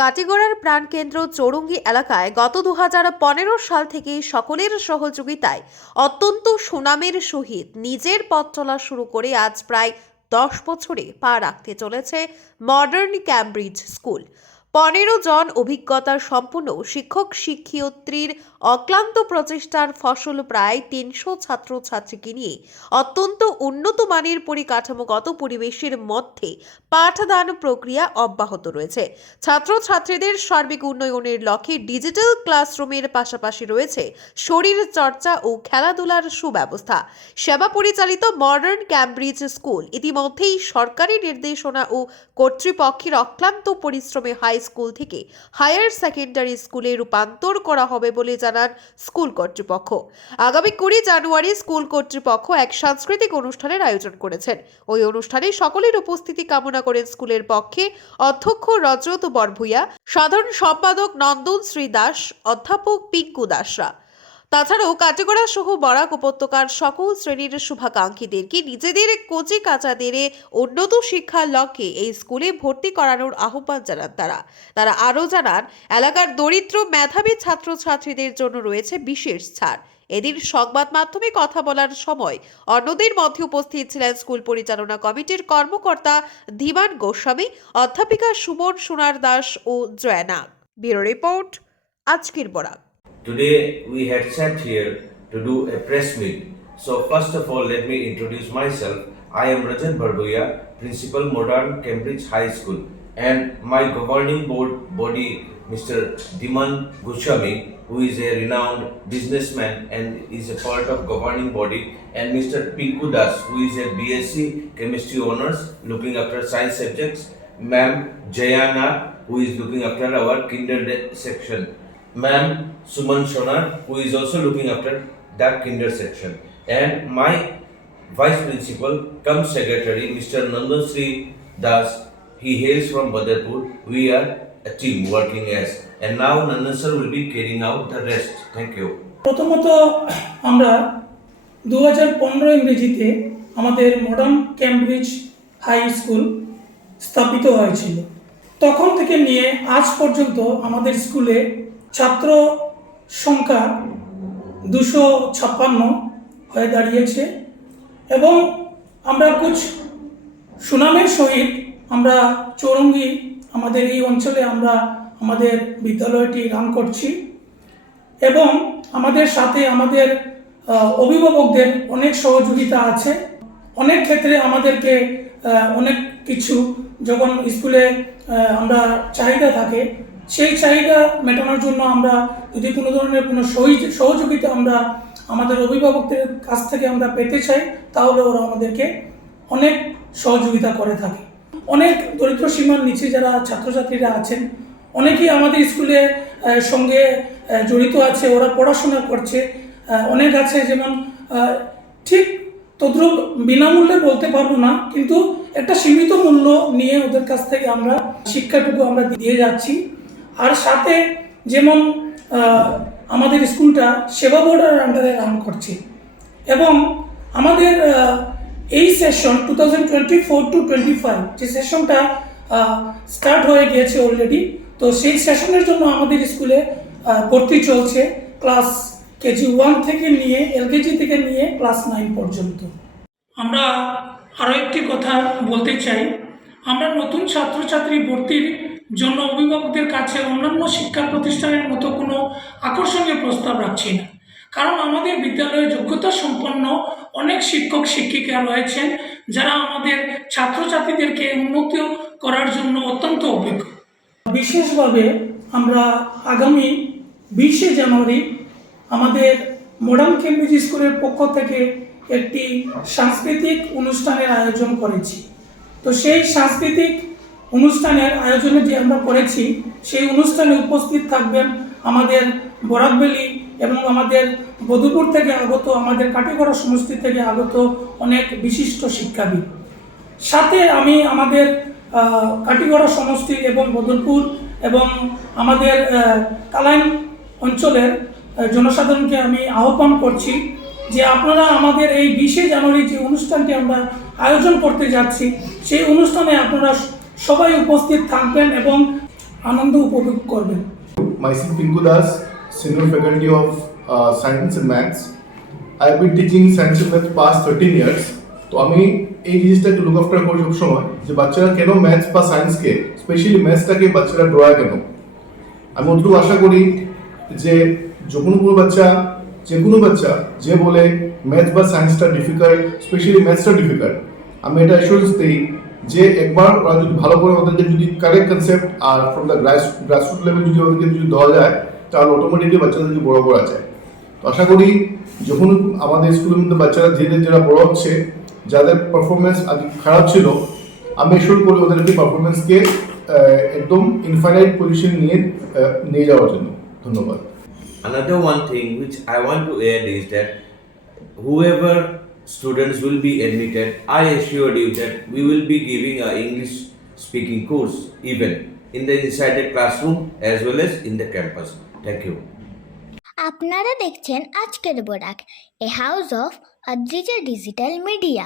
কাটিগড়ার প্রাণকেন্দ্র চৌরঙ্গী এলাকায় গত 2015 সাল থেকে সকলের সহযোগিতায় অত্যন্ত সুনামের সহিত নিজের পথ চলা শুরু করে আজ প্রায় 10 বছরে পা রাখতে চলেছে মডার্ন ক্যামব্রিজ স্কুল। 15 জন অভিজ্ঞতা সম্পন্ন শিক্ষক শিক্ষয়িত্রীর অক্লান্ত প্রচেষ্টার ফসল প্রায় 300 ছাত্রছাত্রীকে নিয়ে অত্যন্ত উন্নত মানের পরিকাঠামোগত পরিবেশের মধ্যে পাঠদান প্রক্রিয়া অব্যাহত রয়েছে। ছাত্রছাত্রীদের সার্বিক উন্নয়নের লক্ষ্যে ডিজিটাল ক্লাসরুমের পাশাপাশি রয়েছে শরীর চর্চা ও খেলাধুলার সুব্যবস্থা। সেবা পরিচালিত মডার্ন ক্যামব্রিজ স্কুল ইতিমধ্যেই সরকারি নির্দেশনা ও কর্তৃপক্ষের অক্লান্ত পরিশ্রমে হাই স্কুল থেকে হায়ার সেকেন্ডারি স্কুলে রূপান্তর করা হবে বলে জানান স্কুল কর্তৃপক্ষ। আগামী 20 জানুয়ারি স্কুল কর্তৃপক্ষ এক সাংস্কৃতিক অনুষ্ঠানের আয়োজন করেছেন। ওই অনুষ্ঠানে সকলের উপস্থিতি কামনা করেন স্কুলের পক্ষে অধ্যক্ষ রজত বরভূয়া, সাধারণ সম্পাদক নন্দন শ্রী দাস, অধ্যাপক পিঙ্কু দাসরা। তাছাড়াও কাটিগড়া সহ বরাক উপত্যকার সকল শ্রেণীর শুভাকাঙ্ক্ষীদেরকে নিজেদের কচি কাচাদের উন্নত শিক্ষার লক্ষ্যে এই স্কুলে ভর্তি করানোর আহ্বান জানান তারা আরও জানান, এলাকার দরিদ্র মেধাবী ছাত্রছাত্রীদের জন্য রয়েছে বিশেষ ছাড়। এদিন সংবাদ মাধ্যমে কথা বলার সময় অন্যদের মধ্যে উপস্থিত ছিলেন স্কুল পরিচালনা কমিটির কর্মকর্তা ধীমান গোস্বামী, অধ্যাপিকা সুমন সোনার দাস ও জয়নাগ। ব্যুরো রিপোর্ট, আজকের Barak. Today we had sat here to do a press meet. So first of all, let me introduce myself. I am Rajat Barbhuya, Principal Modern Cambridge High School, and my governing board body, Mr. Dhiman Goswami, who is a renowned businessman and is a part of governing body, and Mr. Pinku Das, who is a BSc Chemistry Honours looking after science subjects, Ma'am Jayana, who is looking after our kinder section, Ma'am Suman Sonar, who is also looking after the kinder section, and my vice principal cum secretary, Mr. Nandan Sri Das. He hails from Badarpur. We are a team working as, and now Nandan sir will be carrying out the rest. Thank you. প্রথমত আমরা 2015 ইংরেজিতে আমাদের modern Cambridge high school স্থাপিত হয়েছিল। তখন থেকে নিয়ে আজ পর্যন্ত আমাদের স্কুলে ছাত্র সংখ্যা 256 হয়ে দাঁড়িয়েছে এবং আমরা কুছ সুনামের সহিত আমরা চৌরঙ্গি আমাদের এই অঞ্চলে আমরা আমাদের বিদ্যালয়টি রান করছি এবং আমাদের সাথে আমাদের অভিভাবকদের অনেক সহযোগিতা আছে। অনেক ক্ষেত্রে আমাদেরকে অনেক কিছু যখন স্কুলে আমরা চাহিদা থাকে, সেই চাহিদা মেটানোর জন্য আমরা যদি কোনো ধরনের কোনো সহযোগিতা আমরা আমাদের অভিভাবকদের কাছ থেকে আমরা পেতে চাই, তাহলে ওরা আমাদেরকে অনেক সহযোগিতা করে থাকে। অনেক দরিদ্র সীমার নিচে যারা ছাত্রছাত্রীরা আছেন, অনেকেই আমাদের স্কুলে সঙ্গে জড়িত আছে, ওরা পড়াশোনা করছে। অনেক আছে যেমন ঠিক তদ্রুপ বিনামূল্যে বলতে পারবো না, কিন্তু একটা সীমিত মূল্য নিয়ে ওদের কাছ থেকে আমরা শিক্ষাটুকু আমরা দিয়ে যাচ্ছি। আর সাথে যেমন আমাদের স্কুলটা সেবা বোর্ডের আন্ডারে রান করছে এবং আমাদের এই সেশন 2024-25 যে সেশনটা স্টার্ট হয়ে গিয়েছে অলরেডি, তো সেই সেশনের জন্য আমাদের স্কুলে ভর্তি চলছে ক্লাস কেজি 1 থেকে নিয়ে এলকেজি থেকে নিয়ে ক্লাস 9 পর্যন্ত। আমরা আরও একটি কথা বলতে চাই, আমরা নতুন ছাত্রছাত্রী ভর্তির জন্য অভিভাবকদের কাছে অন্যান্য শিক্ষা প্রতিষ্ঠানের মতো কোনো আকর্ষণীয় প্রস্তাব রাখছি না, কারণ আমাদের বিদ্যালয়ে যোগ্যতা সম্পন্ন অনেক শিক্ষক শিক্ষিকা রয়েছেন যারা আমাদের ছাত্রছাত্রীদেরকে উন্নত করার জন্য অত্যন্ত অভিজ্ঞ। বিশেষভাবে আমরা আগামী 20 জানুয়ারি আমাদের মডার্ন ক্যামব্রিজ স্কুলের পক্ষ থেকে একটি সাংস্কৃতিক অনুষ্ঠানের আয়োজন করেছি। তো সেই সাংস্কৃতিক অনুষ্ঠানের আয়োজনে যে আমরা করেছি, সেই অনুষ্ঠানে উপস্থিত থাকবেন আমাদের বরাকভ্যালি এবং আমাদের বদরপুর থেকে আগত, আমাদের কাটিগড়া সমষ্টি থেকে আগত অনেক বিশিষ্ট শিক্ষাবিদ। সাথে আমি আমাদের কাটিগড়া সমষ্টি এবং বদরপুর এবং আমাদের কালাইন অঞ্চলের জনসাধারণকে আমি আহ্বান করছি যে আপনারা আমাদের এই 20 জানুয়ারি যে অনুষ্ঠানটি আমরা আয়োজন করতে যাচ্ছি, সেই অনুষ্ঠানে আপনারা সবাই উপস্থিত থাকবেন এবং আনন্দ উপভোগ করবেন। Myself Pinku Das, Senior Faculty of Science and Maths. I have been teaching Science and Maths past 13 years. তো আমি এই জিনিসটাকে লুক আফটার করি সবসময় যে বাচ্চারা কেন ম্যাথস বা সায়েন্সকে স্পেশালি ম্যাথসটাকে বাচ্চারা ড্রয়া কেন। আমি অতটুকু আশা করি যে যখন কোনো বাচ্চা যে বলে ম্যাথস বা সায়েন্সটা ডিফিকাল্ট, স্পেশালি ম্যাথসটা ডিফিকাল্ট, আমি এটা অ্যাসুরেন্স দিই যে একবার ওরা যদি ভালো করে ওদেরকে যদি correct concept are from the grassroot level যদি ওদেরকে যদি দেওয়া যায় তাহলে অটোমেটিকলি বাচ্চাদেরকে বড় করা যায়। তো আশা করি যখন আমাদের স্কুলের মধ্যে বাচ্চারা ধীরে ধীরে যারা বড় হচ্ছে, যাদের পারফরমেন্স আগে খারাপ ছিল, আমি এসব করি ওদেরকে পারফরমেন্সকে একদম ইনফাইনাইট পজিশন নিয়ে যাওয়ার জন্য। ধন্যবাদ। Another one thing which I want to add is that whoever students will be admitted, I assure you that we will be giving a English speaking course even in the inside the classroom as well as in the campus. Thank you. আপনারা দেখছেন আজকের বোরাক, a house of Adrija digital media.